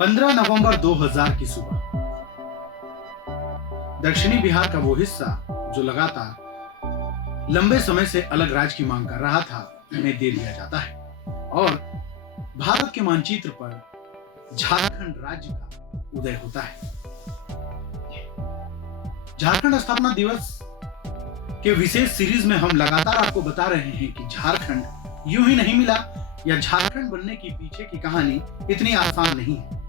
15 नवंबर 2000 की सुबह दक्षिणी बिहार का वो हिस्सा जो लगातार लंबे समय से अलग राज्य की मांग कर रहा था, उन्हें दे दिया जाता है और भारत के मानचित्र पर झारखंड राज्य का उदय होता है। झारखंड स्थापना दिवस के विशेष सीरीज में हम लगातार आपको बता रहे हैं कि झारखंड यूं ही नहीं मिला या झारखंड बनने के पीछे की कहानी इतनी आसान नहीं है।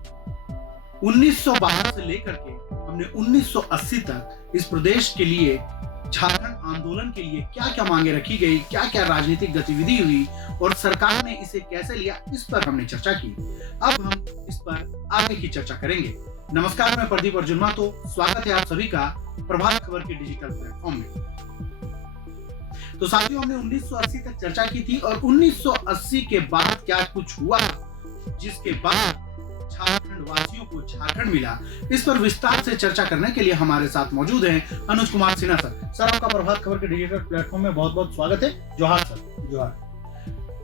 1912 से लेकर के हमने 1980 तक इस प्रदेश के लिए झारखंड आंदोलन के लिए क्या क्या मांगे रखी गई, क्या क्या राजनीतिक गतिविधि हुई और सरकार ने इसे कैसे लिया, इस पर हमने चर्चा की। अब हम इस पर आगे की चर्चा करेंगे। नमस्कार, मैं प्रदीप अर्जुन महतो, स्वागत है आप सभी का प्रभात खबर के डिजिटल प्लेटफॉर्म में। तो साथियों, हमने 1980 तक चर्चा की थी और 1980 के बाद क्या कुछ हुआ जिसके बाद झारखंड वासियों को झारखंड मिला, इस पर विस्तार से चर्चा करने के लिए हमारे साथ मौजूद हैं अनुज कुमार सिन्हा सर। सर, आपका प्रभात खबर के डिजिटल प्लेटफॉर्म में बहुत बहुत स्वागत है। जोहार सर। जोहार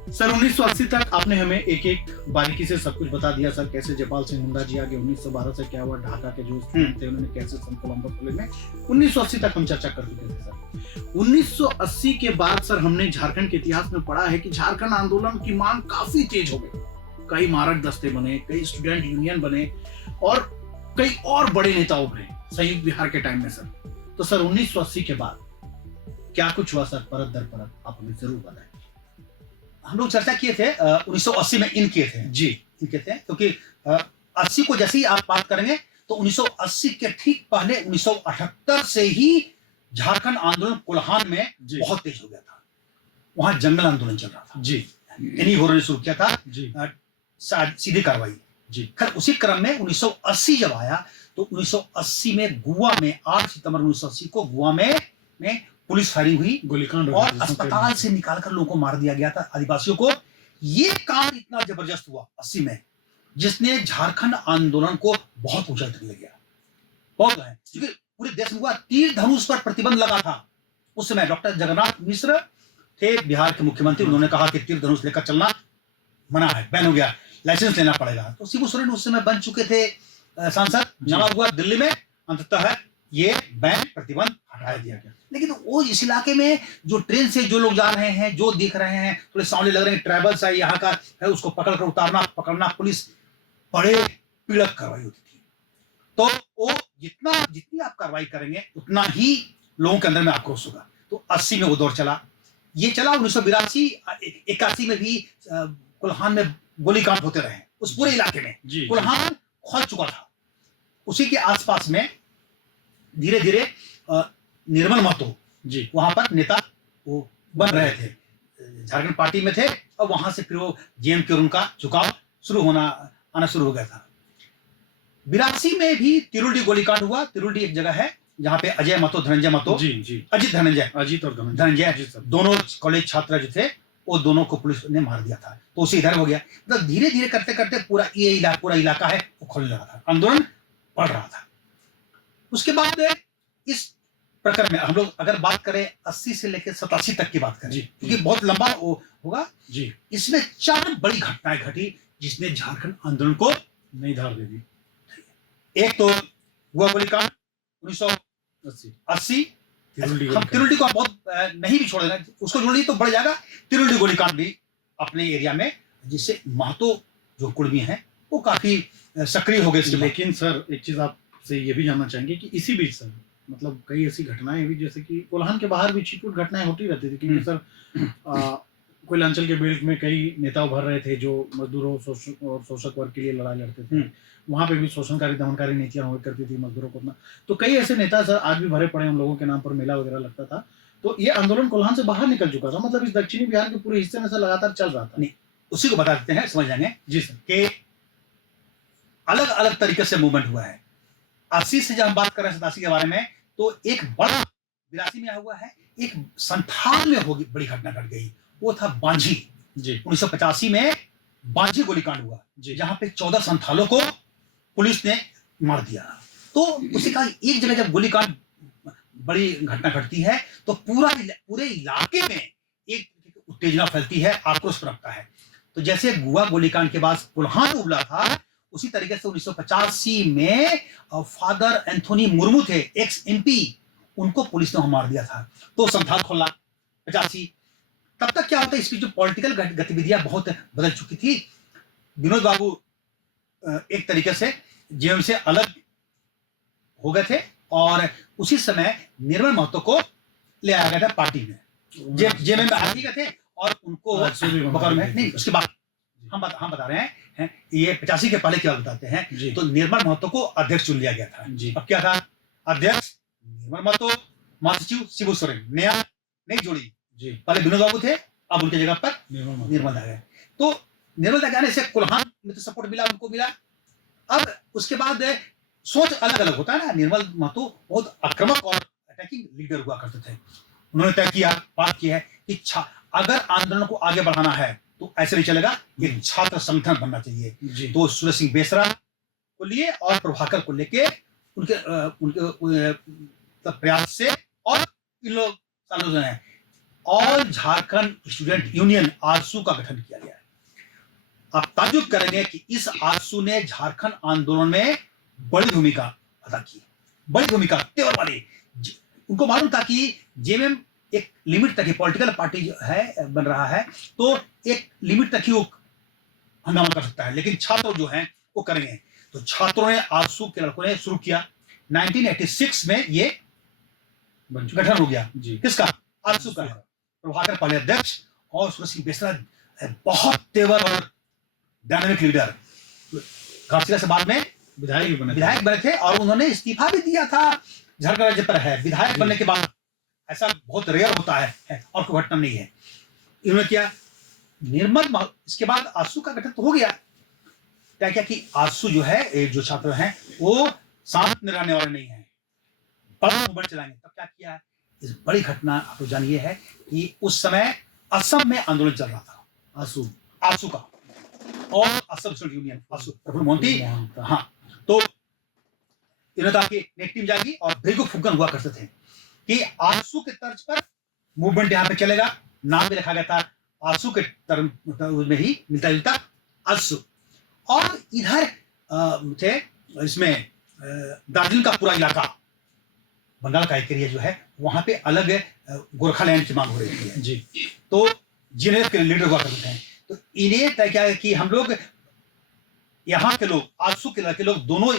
सर। 1980 तक आपने हमें एक एक बारीकी से सब कुछ बता दिया सर, कैसे जयपाल सिंह मुंडा जी आगे 1912 से क्या हुआ, ढाका के जो थे उन्होंने कैसे संत कोलंबस खुले में 1980 तक हम चर्चा कर चुके थे सर। 1980 के बाद सर हमने झारखंड के इतिहास में पढ़ा है कि झारखंड आंदोलन की मांग काफी तेज हो गई। कई मारक दस्ते बने, कई स्टूडेंट यूनियन बने और कई और बड़े नेता उभरे संयुक्त बिहार के टाइम में सर। तो सर 1980 के बाद क्या कुछ हुआ सर, परत दर परत आप हमें जरूर बताएं। हम लोग चर्चा किए थे 1980 में इन किए थे जी, इन किए थे क्योंकि 80 को जैसे ही आप बात करेंगे तो 1980 के ठीक पहले 1978 से ही झारखंड आंदोलन कोल्हान में बहुत तेज हो गया था। वहां जंगल आंदोलन चल रहा था जी, इन्हीं घोरों ने शुरू किया था जी, सीधी कार्रवाई जी। खैर उसी क्रम में 1980 जब आया तो 1980 में गोवा में 8 सितंबर 1980 को गोवा में पुलिस फायरिंग हुई, गोलीकांड और अस्पताल से निकालकर लोगों को मार दिया गया था, आदिवासियों को। ये काम इतना जबरदस्त हुआ 80 में जिसने झारखंड आंदोलन को बहुत ऊंचाई तक ले गया। बहुत है क्योंकि पूरे देश में हुआ। तीर धनुष पर प्रतिबंध लगा था उस समय। डॉक्टर जगन्नाथ मिश्र थे बिहार के मुख्यमंत्री, उन्होंने कहा कि तीर धनुष लेकर चलना मना है, बैन हो गया, लाइसेंस लेना पड़ेगा। तो शिबू सोरेन उस समय बन चुके थे सांसद, जमा हुआ दिल्ली में, अंततः ये बैन प्रतिबंध हटा दिया गया। लेकिन वो इस इलाके में जो ट्रेन से जो लोग जा रहे हैं, जो देख रहे हैं, थोड़े सामने लग रहे हैं, ट्रैवल्स है यहाँ का है, उसको पकड़कर उतारना पकड़ना, पुलिस बड़े पीड़क कार्रवाई होती थी। तो वो जितनी आप कार्रवाई करेंगे उतना ही लोगों के अंदर में आक्रोश होगा। तो 80 में वो दौर चला, ये चला। 1982 81 में भी कोल्हान में गोलीकांड होते रहे उस पूरे इलाके में। कोल्हान खोल चुका था। उसी के आसपास में धीरे धीरे निर्मल महतो जी वहां पर नेता वो बन रहे थे, झारखंड पार्टी में थे, और वहां से फिर वो जेएमके और उनका झुकाव आना शुरू हो गया था। 82 में भी तिरुल्डी गोलीकांड हुआ। तिरुल्डी एक जगह है जहां पे अजय महतो, धनंजय महतो, अजीत और धनंजय दोनों कॉलेज छात्र जो थे, वो दोनों को पुलिस ने मार दिया था। तो उसे इधर हो गया। मतलब धीरे धीरे करते करते पूरा इलाका है वो खोलने लगा था, आंदोलन बढ़ रहा था। उसके बाद इस प्रकरण में हम लोग अगर बात करें 80 से लेकर 87 तक की बात करें, क्योंकि बहुत लंबा होगा जी, इसमें 4 बड़ी घटनाएं घटी जिसने झारखंड आंदोलन को नई धार दे दी। एक तो हुआ गोलीकांड 1980। हम तिरुल्डी को बहुत नहीं भी छोड़ेंगे, उसको जोड़ लीजिए तो बढ़ जाएगा। तिरुल्डी गोलीकांड भी अपने एरिया में, जिससे महतो जो कुर्मी हैं वो काफी सक्रिय हो गए। लेकिन सर एक चीज आपसे ये भी जानना चाहेंगे कि इसी बीच सर मतलब कई ऐसी घटनाएं हुई जैसे कि कोल्हान के बाहर भी छिटपुट घटनाएं होती रहती थी, क्योंकि सर कोयलांचल के बेल्ट में कई नेता उभर रहे थे जो मजदूरों और शोषक वर्ग के लिए लड़ाई लड़ते थे। वहां पे भी शोषणकारी दमनकारी नीतियां हुआ करती थी मजदूरों को अपना। तो कई ऐसे नेता सर आज भी भरे पड़े, उन लोगों के नाम पर मेला वगैरह लगता था। तो ये आंदोलन कोल्हान से बाहर निकल चुका था, मतलब इस दक्षिणी बिहार के पूरे हिस्से में सर लगातार चल रहा था। नहीं, उसी को बता देते हैं, समझ जाएंगे जी सर कि अलग अलग तरीके से मूवमेंट हुआ है। 80 से जब हम बात कर रहे हैं 87 के बारे में, तो एक बड़ा 82 में हुआ है, एक संथाल में होगी बड़ी घटना घट गई, वो था बांझी जी। 1985 में बांझी गोलीकांड हुआ जहां पे 14 संथालों को पुलिस ने मार दिया। तो उसी का एक जगह जब गोलीकांड बड़ी घटना घटती है तो पूरे इलाके में एक उत्तेजना फैलती है, आक्रोश प्रकटता है। तो जैसे गुआ गोलीकांड के बाद कोल्हान उबला था, उसी तरीके से 1985 में फादर एंथोनी मुर्मू थे, एक्स एमपी, उनको पुलिस ने वहां मार दिया था। तो संथाल खोला 85। तब तक क्या होता है, इसकी जो पॉलिटिकल गतिविधियां बहुत बदल चुकी थी। विनोद बाबू एक तरीके से जेएम से अलग हो गए थे और उसी समय निर्मल महतो को ले आया गया था पार्टी में। जेएम में आ गए थे और उनको बगल में नहीं, उसके बाद हम बता रहे हैं ये 85 के पहले क्या बताते हैं। तो निर्मल महतो को अध्यक्ष चुन लिया गया था। अब क्या था, अध्यक्ष निर्मल महतो, महासचिव शिबू सोरेन, नई जोड़ी। पहले विनोद बाबू थे, अब उनकी जगह पर निर्मल आ गए। तो निर्मल दा आने से कोल्हान में तो सपोर्ट मिला, उनको मिला। अब उसके बाद सोच अलग अलग होता है ना। निर्मल महतो बहुत आक्रामक और अटैकिंग लीडर हुआ करते थे। उन्होंने तय किया, बात की है कि अगर आंदोलन को आगे बढ़ाना है तो ऐसे नहीं चलेगा, ये छात्र संगठन बनना चाहिए। तो सूरज सिंह बेसरा को लिए और प्रभाकर को लेके उनके प्रयास से और इन लोग सालों से हैं और झारखंड स्टूडेंट यूनियन आरसू का गठन किया गया है। आप ताज्जुब करेंगे कि इस आरसू ने झारखंड आंदोलन में बड़ी भूमिका अदा की, बड़ी भूमिका तेवर वाली। उनको मालूम था कि जेएमएम एक लिमिट तक ही पॉलिटिकल पार्टी जो है बन रहा है, तो एक लिमिट तक ही वो हंगामा कर सकता है, लेकिन छात्र जो हैं वो करेंगे। तो छात्रों ने, आरसू के लड़कों ने शुरू किया। 1986 में ये गठन हो गया। किसका? आरसू का। प्रभाकर पहले अध्यक्ष और सूरज सिंह बेसरा बहुत तेवर और डायनामिक लीडर। घाटशिला से बाद में विधायक बने थे और उन्होंने इस्तीफा भी दिया था। झारखंड राज्य पर है विधायक बनने के बाद, ऐसा बहुत रेयर होता है और कोई घटना नहीं है। इन्होंने किया निर्मल। इसके बाद आरसू का गठन तो हो गया। क्या कि आरसू जो है, जो छात्र हैं वो शांत रहने वाले नहीं है, बड़ा मूवमेंट चलाएंगे। तब क्या किया, इस बड़ी घटना आप लोग जानिए है कि उस समय असम में आंदोलन चल रहा था आरसू का और असम स्टूडेंट यूनियन आरसू प्रफुल्ल मोहंती। हाँ, तो इन्होंने की एक टीम जागी और भृगु फुग्गन हुआ करते थे कि आरसू के तर्ज पर मूवमेंट यहाँ पे चलेगा। नाम भी लिखा गया था आरसू के तर्ज में ही, मिलता जुलता आरसू। और इधर थे इसमें दार्जिलिंग का पूरा इलाका, बंगाल का एक एरिया जो है, वहां पे अलग गोरखालैंड की मांग हो रही है जी। तो जिन्हें के लीडर हुआ करते हैं, तो इन्हें तय किया कि हम लोग यहाँ के लोग, आरसू के लड़के लोग दोनों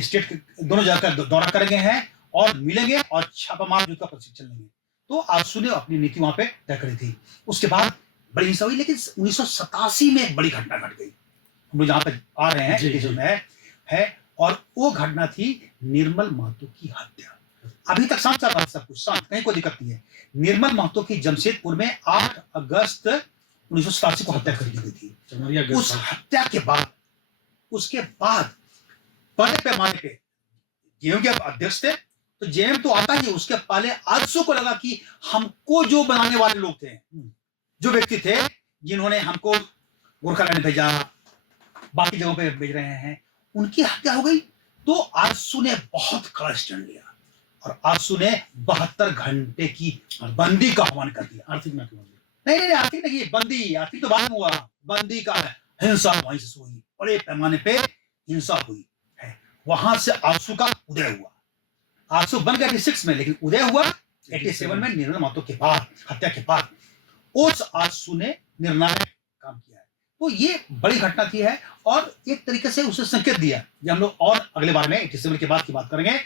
स्टेट के दोनों जगह का दौरा करेंगे हैं और मिलेंगे और छापामार युद्ध का प्रशिक्षण लेंगे। तो आरसू ने अपनी नीति वहां पे तय करी थी। उसके बाद बड़ी हिंसा हुई, लेकिन 1987 में एक बड़ी घटना घट गई। हम लोग जहां पे आ रहे हैं है और वो घटना थी निर्मल महतो की हत्या। अभी तक शांत चल रहा है सब कुछ, शांत, कहीं कोई दिक्कत नहीं है। निर्मल महतो की जमशेदपुर में 8 अगस्त 1987 को हत्या कर दी गई थी। उस हत्या के बाद, उसके बाद बड़े पैमाने पे जेएम के अध्यक्ष थे, तो जेएम तो आता ही, उसके पहले आरसू को लगा कि हमको जो बनाने वाले लोग थे, जो व्यक्ति थे जिन्होंने हमको गोरखालैंड भेजा, बाकी जगहों पे भेज रहे हैं, उनकी हत्या हो गई। तो आरसू ने बहुत कड़ा स्टैंड लिया और आरसू ने 72 घंटे की बंदी का आह्वान कर दिया। आर्थिक नहीं, आर्थिक नहीं, बंदी। आर्थिक तो बाद में हुआ, बंदी का हिंसा वहीं से हुई, बड़े पैमाने पे हिंसा हुई है। वहां से आरसू का उदय हुआ। आरसू बन गया 86 में, लेकिन उदय हुआ 87 में निर्मल महतो के बाद, हत्या के बाद। उस आरसू ने निर्णायक काम किया है। तो ये बड़ी घटना थी है और एक तरीके से उसे संकेत दिया, जब हम लोग और अगले बार में 87 के बाद की बात करेंगे।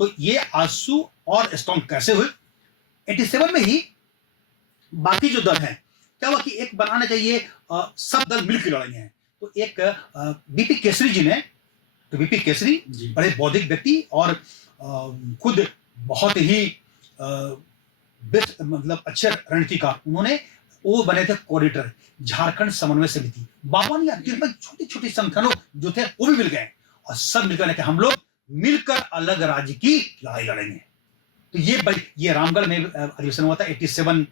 तो ये आरसू और स्ट्रॉन्ग कैसे हुए। 87 में ही बाकी जो दल हैं, क्या हुआ कि एक बनाना चाहिए, सब दल मिलकर लड़ेंगे। तो एक बीपी केसरी जी ने, तो बीपी केसरी बड़े बौद्धिक व्यक्ति और खुद बहुत ही बेस्ट, मतलब अच्छे रणनीतिकार, उन्होंने वो बने थे कोऑर्डिनेटर झारखंड समन्वय समिति। 52 या 53 छोटी छोटी संगठनों जो थे वो भी मिल गए और सब मिलकर कि हम लोग मिलकर अलग राज्य की लड़ाई लड़ेंगे। तो ये रामगढ़ में अधिवेशन हुआ था, 87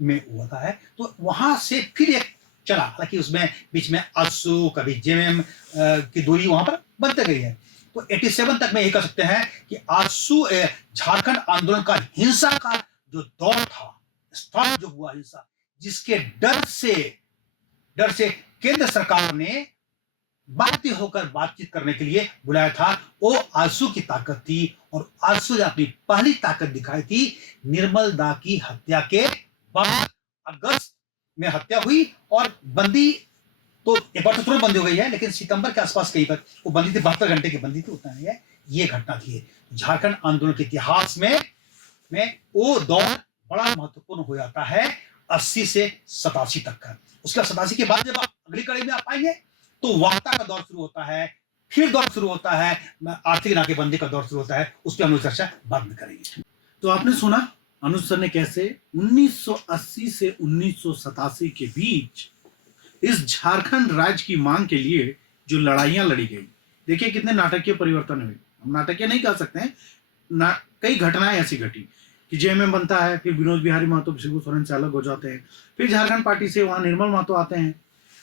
में हुआ था है। तो वहां से फिर एक चला, हालांकि उसमें बीच में आरसू, कभी जेएमएम की दूरी वहां पर बनते गई है। तो 87 तक में यही कह सकते हैं कि आरसू झारखंड आंदोलन का हिंसा का जो दौर था, स्टार्ट जो हुआ हिंसा, जिसके डर से केंद्र सरकार ने भारतीय होकर बातचीत करने के लिए बुलाया था। वो आंसू की ताकत थी और आंसू ने अपनी पहली ताकत दिखाई थी निर्मल दा की हत्या के बाद। अगस्त में हत्या हुई और बंदी तो एक बार तो तुरंत बंदी हो गई है, लेकिन सितंबर के आसपास कहीं पर वो बंदी थी, 72 घंटे की बंदी थी, उतना नहीं है। ये घटना थी झारखंड आंदोलन के इतिहास में वो दौर बड़ा महत्वपूर्ण हो जाता है 80 से 87 तक का। उसके बाद 87 के बाद जब आप अगली कड़ी में आप आएंगे तो वार्ता का दौर शुरू होता है, फिर दौर शुरू होता है आर्थिक नाकेबंदी का दौर शुरू होता है। उस पर हम लोग चर्चा बाद में करेंगे। तो आपने सुना अनुज सर ने कैसे 1980 से 1987 के बीच इस झारखंड राज्य की मांग के लिए जो लड़ाइयां लड़ी गई, देखिए कितने नाटकीय परिवर्तन हुए। हम नाटकीय नहीं कह सकते हैं, कई घटनाएं ऐसी घटी कि जेएमएम बनता है, फिर विनोद बिहारी महतो शिबू सोरेन से अलग हो जाते हैं, फिर झारखंड पार्टी से वहां निर्मल महतो आते हैं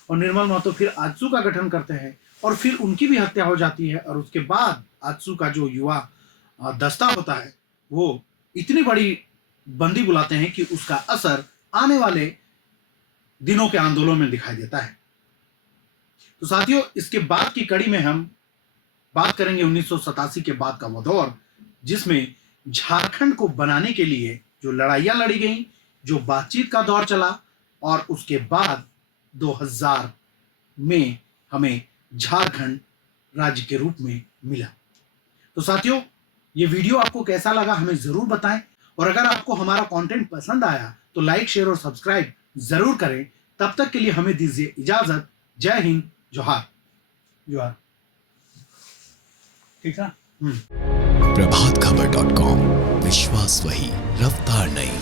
और निर्मल महतो फिर आजसू का गठन करते हैं और फिर उनकी भी हत्या हो जाती है। और उसके बाद आजसू का जो युवा दस्ता होता है वो इतनी बड़ी बंदी बुलाते हैं कि उसका असर आने वाले दिनों के आंदोलन में दिखाई देता है। तो साथियों, इसके बाद की कड़ी में हम बात करेंगे 1987 के बाद का वो दौर जिसमें झारखंड को बनाने के लिए जो लड़ाइयां लड़ी गई, जो बातचीत का दौर चला और उसके बाद 2000 में हमें झारखंड राज्य के रूप में मिला। तो साथियों, ये वीडियो आपको कैसा लगा हमें जरूर बताएं और अगर आपको हमारा कंटेंट पसंद आया तो लाइक, शेयर और सब्सक्राइब जरूर करें। तब तक के लिए हमें दीजिए इजाजत। जय हिंद, जोहार। जोहार। ठीक है। प्रभातखबर.com, विश्वास वही, रफ्तार नहीं।